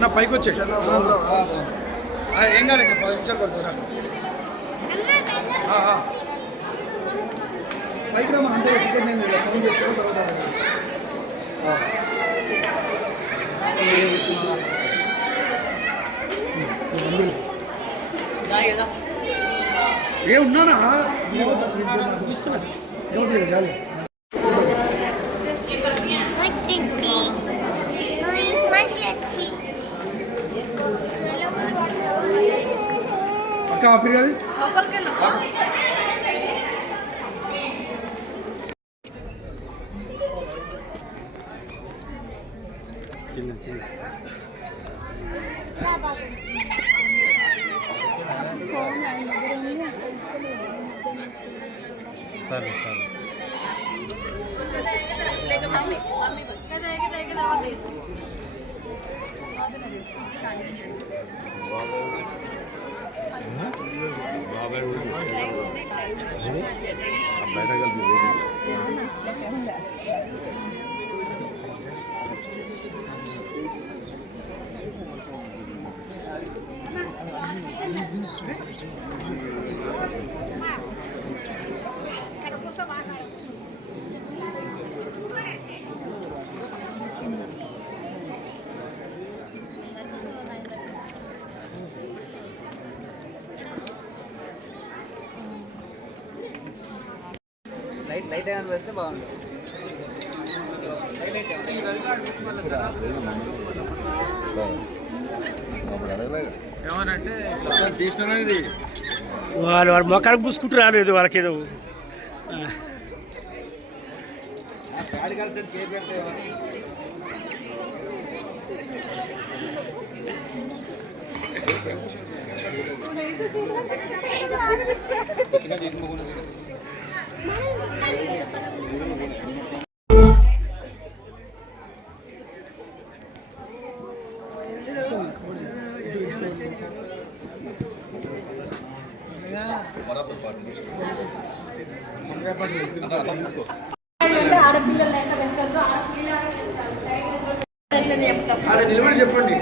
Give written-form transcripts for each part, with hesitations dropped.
నా పైకి వచ్చే ఏం కాదు 10 నిమిషాలు పడుతుందా పైకి రమ్మా అంటే టికెట్ నేను ఫోన్ చేస్తాను తర్వాత ఏ ఉన్నానా ఏమవుతుంది చాలు అక్క ఆపి కాదు చిన్న చిన్న సరే సరే లైట్ ఏమైనా వేస్తే బాగుంటుంది. వాళ్ళు వాడు మొక్కలకు పూసుకుంటూ రాలేదు వాళ్ళకేదో నిలబడి చెప్పండి.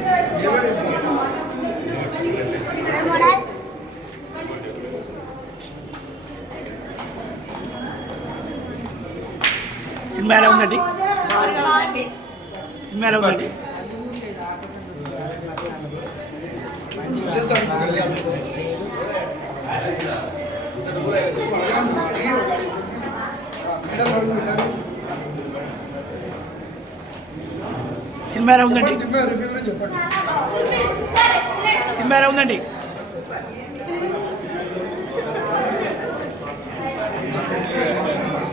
సినిమా ఎలా ఉందండి? సినిమా ఎలా ఉందండి? సినిమా ఎలా ఉందండి? సినిమా ఎలా ఉందండి?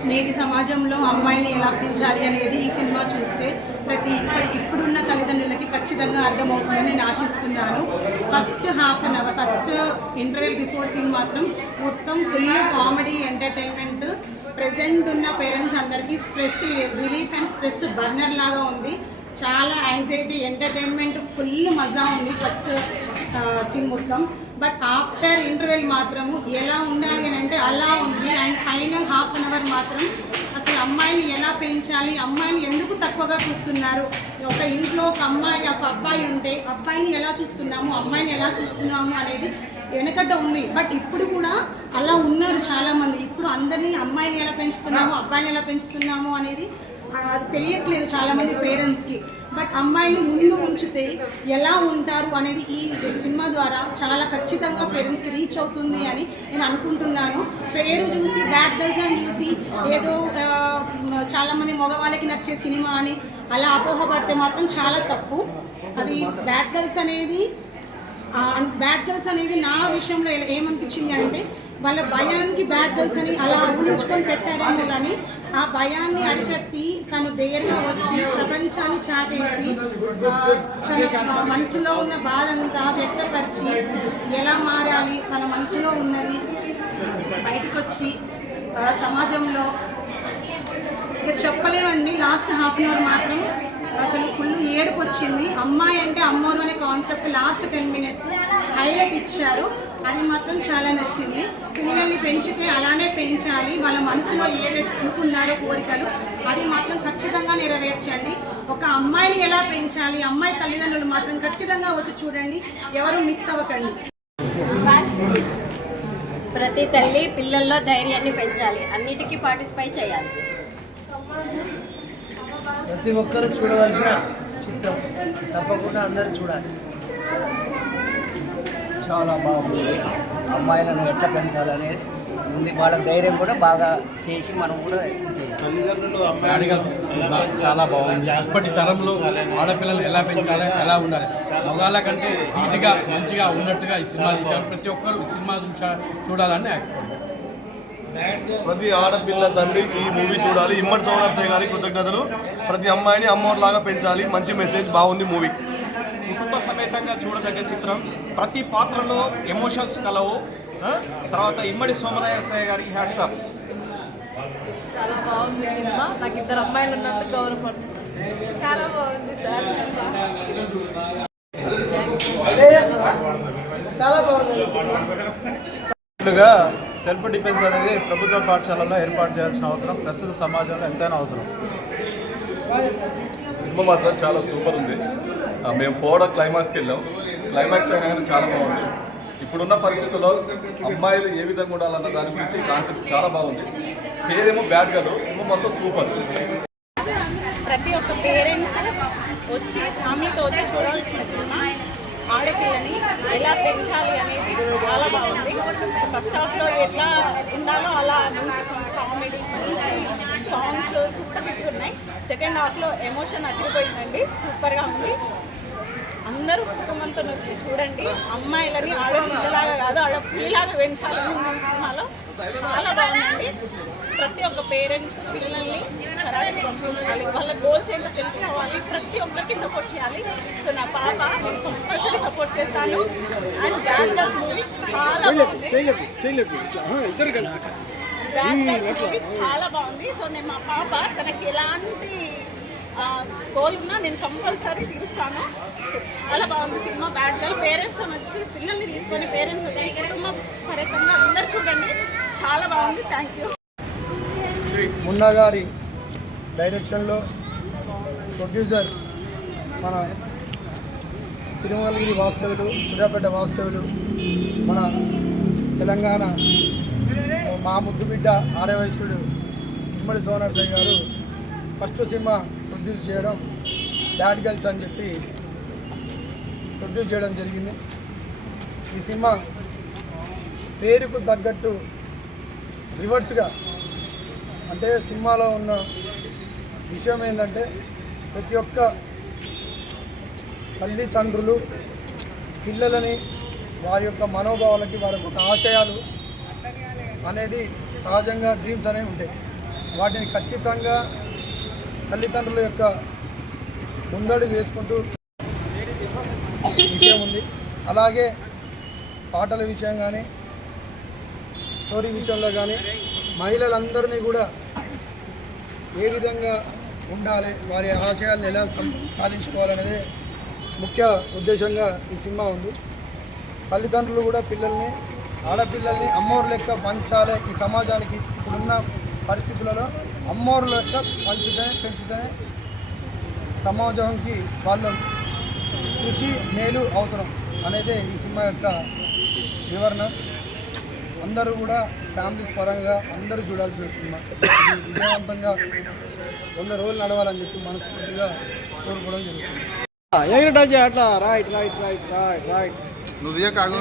నేటి సమాజంలో అమ్మాయిని ఎలా పెంచాలి అనేది ఈ సినిమా చూస్తే ఇప్పుడున్న తల్లిదండ్రులకి ఖచ్చితంగా అర్థమవుతుందని నేను ఆశిస్తున్నాను. First half an hour first interval before scene మాత్రం మొత్తం ఫుల్ కామెడీ ఎంటర్టైన్మెంట్. ప్రెజెంట్ ఉన్న పేరెంట్స్ అందరికీ stress relief and stress burner లాగా ఉంది. చాలా యాంగ్జైటీ ఎంటర్టైన్మెంట్ ఫుల్ మజా ఉంది ఫస్ట్ సీన్ మొత్తం. బట్ ఆఫ్టర్ ఇంటర్వెల్ మాత్రము ఎలా ఉండాలి అని అంటే అలా ఉంది. And final half an hour మాత్రం అసలు అమ్మాయిని ఎలా పెంచాలి, అమ్మాయిని ఎందుకు తక్కువగా చూస్తున్నారు, ఒక ఇంట్లో ఒక అమ్మాయి ఒక అబ్బాయి ఉంటే అబ్బాయిని ఎలా చూస్తున్నాము, అమ్మాయిని ఎలా చూస్తున్నాము అనేది వెనకట ఉంది. బట్ ఇప్పుడు కూడా అలా ఉన్నారు చాలామంది. ఇప్పుడు అందరినీ అమ్మాయిని ఎలా పెంచుతున్నాము, అబ్బాయిని ఎలా పెంచుతున్నాము అనేది తెలియట్లేదు చాలామంది పేరెంట్స్కి. బట్ అమ్మాయిని ముందు ఉంచితే ఎలా ఉంటారు అనేది ఈ సినిమా ద్వారా చాలా ఖచ్చితంగా పేరెంట్స్కి రీచ్ అవుతుంది అని నేను అనుకుంటున్నాను. పేరు చూసి బ్యాడ్ గర్ల్స్ అని చూసి ఏదో చాలామంది మగవాళ్ళకి నచ్చే సినిమా అని అలా అపోహపడితే మాత్రం చాలా తప్పు. అది బ్యాడ్ గర్ల్స్ అనేది నా విషయంలో ఏమనిపించింది అంటే వాళ్ళ భయానికి బ్యాడ్ గర్ల్స్ అని అలా ఊహించుకొని పెట్టారేమో, కానీ ఆ భయాన్ని అరికట్టి తను డేర్గా వచ్చి ప్రపంచాన్ని చాటేసి తన మనసులో ఉన్న బాధ అంతా వ్యక్తపరిచి ఎలా మారాలి, తన మనసులో ఉన్నది బయటకు వచ్చి సమాజంలో ఇక చెప్పలేమండి. లాస్ట్ హాఫ్ అన్ అవర్ మాత్రం అసలు ఫుల్ ఏడుపు వచ్చింది. అమ్మాయి అంటే అమ్మోరు అనే కాన్సెప్ట్ లాస్ట్ 10 minutes హైలైట్ ఇచ్చారు. అది మాత్రం చాలా నచ్చింది. పిల్లల్ని పెంచితే అలానే పెంచాలి, వాళ్ళ మనసులో ఏదైతే అనుకున్నారో కోరికలు అది మాత్రం ఖచ్చితంగా నెరవేర్చండి. ఒక అమ్మాయిని ఎలా పెంచాలి, అమ్మాయి తల్లిదండ్రులు మాత్రం ఖచ్చితంగా వచ్చి చూడండి, ఎవరు మిస్ అవ్వకండి. ప్రతి తల్లి పిల్లల్లో ధైర్యాన్ని పెంచాలి, అన్నిటికీ పార్టిసిపేట్ చేయాలి. ప్రతి ఒక్కరూ చూడవలసిన చిత్రం, తప్పకుండా అందరూ చూడాలి. చాలా బాగుంది. అమ్మాయిలను ఎట్లా పెంచాలనేది ఉంది, వాళ్ళ ధైర్యం కూడా బాగా చేసి మనం కూడా తల్లిదండ్రులు చాలా బాగుంది. ఇప్పటి తరంలో ఆడపిల్లలు ఎలా పెంచాలి, ఎలా ఉండాలి, మగాళ్ళ కంటే నీట్గా మంచిగా ఉన్నట్టుగా ఈ సినిమా తీశారు. ప్రతి ఒక్కరు ఈ సినిమా చూడాలని ప్రతి ఆడపిల్ల తండ్రి ఈ మూవీ చూడాలి. ఇమ్మడి సోమనరసయ్య గారి కృతజ్ఞతలు. ప్రతి అమ్మాయిని అమ్మోర్లాగా పెంచాలి. మంచి మెసేజ్, బాగుంది మూవీ. కుటుంబ సమేతంగా చూడదగ్గ చిత్రం. ప్రతి పాత్రలో ఎమోషన్స్ కలవు. తర్వాత ఇమ్మడి సోమనరసయ్య గారికి హ్యాట్స్ ఆఫ్. చాలా బాగుంది సినిమా. నాకు 2 అమ్మాయిలు ఉన్నందుకు గౌరవపడుతుంది. చాలా బాగుంది సార్ సినిమా. చాలా బాగుంది. సెల్ఫ్ డిఫెన్స్ అనేది ప్రభుత్వ పాఠశాలలో ఏర్పాటు చేయాల్సిన అవసరం ప్రస్తుత సమాజంలో ఎంతైనా అవసరం. సినిమా మాత్రం చాలా సూపర్ ఉంది. మేము పోవడం క్లైమాక్స్కి వెళ్ళాం. క్లైమాక్స్ అయినా కానీ చాలా బాగుంది. ఇప్పుడున్న పరిస్థితుల్లో అమ్మాయిలు ఏ విధంగా ఉండాలన్న దాని గురించి కాన్సెప్ట్ చాలా బాగుంది. పేరేమో బ్యాడ్ గర్ల్, సినిమా మొత్తం సూపర్. ప్రతి ఒక్క పేరెంట్స్ వచ్చి ఫ్యామిలీతో వచ్చి చూడాల్సిన సినిమా. ఆడపిల్లని ఎలా పెంచాలి అనేది చాలా బాగుంది. ఫస్ట్ హాఫ్లో ఎట్లా ఉండాలో అలా మంచి కామెడీ, మంచి సాంగ్స్ సూపర్ హిట్ ఉన్నాయి. సెకండ్ హాఫ్లో ఎమోషన్ అదిరిపోయిందండి, సూపర్గా ఉంది. అందరూ కుటుంబంతో వచ్చి చూడండి. అమ్మాయిలని ఆడపిల్లలాగా కాదు, ఆడపిల్లలాగా పెంచాలని ఉంది సినిమాలో. చాలా బాగుందండి. ప్రతి ఒక్క పేరెంట్స్ పిల్లల్ని కరాటే పంపించాలి, వాళ్ళ గోల్స్ ఏంటో తెలుసుకోవాలి, ప్రతి ఒక్కరికి సపోర్ట్ చేయాలి. సో నా పాప నేను కంపల్సరీ సపోర్ట్ చేస్తాను. అండ్ బ్యాడ్ గర్ల్స్ మూవీ చాలా బాగుంది. బ్యాడ్ గర్ల్స్ మూవీ చాలా బాగుంది. సో నేను మా పాప తనకి ఎలాంటి గోల్ ఉన్నా నేను కంపల్సరీ తీరుస్తాను. సో చాలా బాగుంది సినిమా. బ్యాడ్ గర్ల్ పేరెంట్స్తో వచ్చి పిల్లల్ని తీసుకొని పేరెంట్స్ వచ్చి కుటుంబ పరంగా అందరు చూడండి. చాలా బాగుంది. Thank you. మున్నా గారి డైరెక్షన్లో ప్రొడ్యూసర్ మన తిరుమలగిరి వాస్తవులు, సూర్యాపేట వాస్తవులు, మన తెలంగాణ మా ముద్దు బిడ్డ ఆర్యవయసుడు ఇమ్మడి సోమనరసయ్య గారు ఫస్ట్ సినిమా ప్రొడ్యూస్ చేయడం, బ్యాడ్ గర్ల్స్ అని చెప్పి ప్రొడ్యూస్ చేయడం జరిగింది. ఈ సినిమా పేరుకు తగ్గట్టు రివర్స్గా, అంటే సినిమాలో ఉన్న విషయం ఏంటంటే ప్రతి ఒక్క తల్లిదండ్రులు పిల్లలని వారి యొక్క మనోభావాలకి, వారి యొక్క ఆశయాలు అనేది సహజంగా డ్రీమ్స్ అనేవి ఉంటాయి. వాటిని ఖచ్చితంగా తల్లిదండ్రుల యొక్క ముందడుగు వేసుకుంటూ విషయం ఉంది. అలాగే పాటల విషయం కానీ, స్టోరీ విషయంలో కానీ మహిళలందరినీ కూడా ఏ విధంగా ఉండాలి, వారి ఆశయాలను ఎలా సాధించుకోవాలనేది ముఖ్య ఉద్దేశంగా ఈ సినిమా ఉంది. తల్లిదండ్రులు కూడా పిల్లల్ని, ఆడపిల్లల్ని అమ్మోరు లెక్క పంచాలి. ఈ సమాజానికి ఇప్పుడున్న పరిస్థితులలో అమ్మోరు లెక్క పెంచుతూనే సమాజానికి వాళ్ళ కృషి మేలు అవసరం అనేది ఈ సినిమా యొక్క వివరణ. అందరూ కూడా ఫ్యామిలీస్ పరంగా అందరూ చూడాల్సిన సినిమా. ఇది విజయవంతంగా 100 రోజులు నడవాలని చెప్పి మనస్ఫూర్తిగా కోరుకోవడం జరుగుతుంది. అట్లా right right right right right నువ్వు కాదు